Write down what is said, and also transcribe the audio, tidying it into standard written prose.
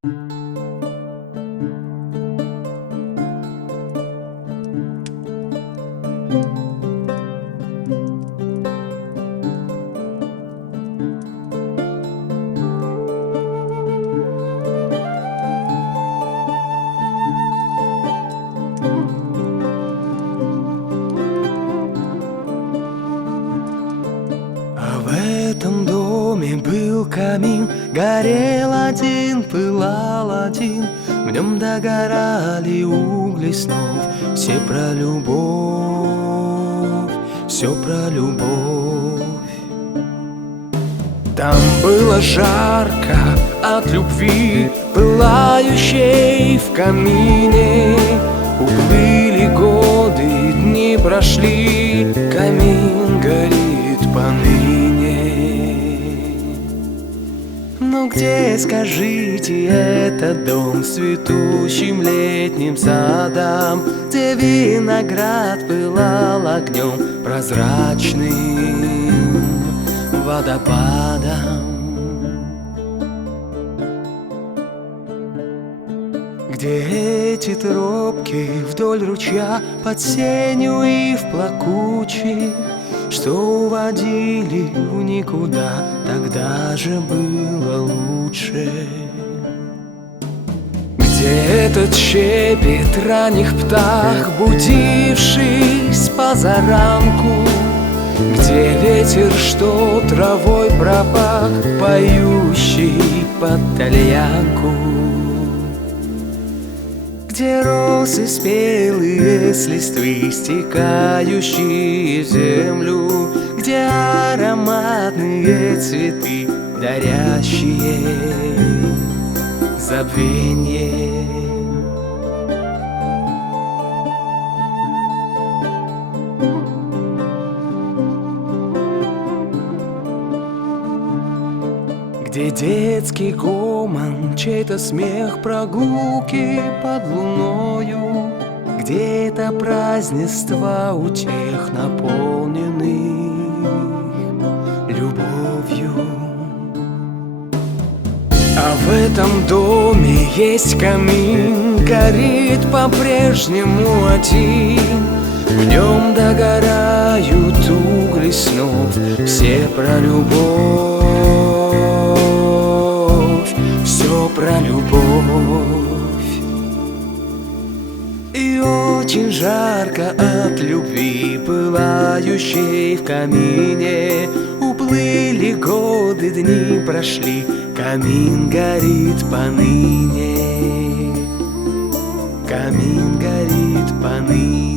В этом доме был камин, горел один, пылал один, в нем догорали угли снов. Все про любовь, все про любовь. Там было жарко от любви, пылающей в камине. Уплыли годы, дни прошли, камин горит поныне. Ну где, скажите, этот дом с цветущим летним садом, где виноград пылал огнем прозрачным водопадом? Где эти тропки вдоль ручья, под сенью и в плакучих, что уводили в никуда, тогда же было лучше? Где этот щебет ранних птах, будившись позаранку? Где ветер, что травой пропах, поющий под тальянку? Где росы спелые с листвы, стекающие в землю? Где ароматные цветы, дарящие забвенье? Где детский гомон, чей-то смех, прогулки под луною? Где это празднество утех, наполненных любовью? А в этом доме есть камин, горит по-прежнему один, в нем догорают угли снов. Все про любовь, все про любовь. И очень жарко от любви, пылающей в камине. Уплыли годы, дни прошли, камин горит поныне. Камин горит поныне.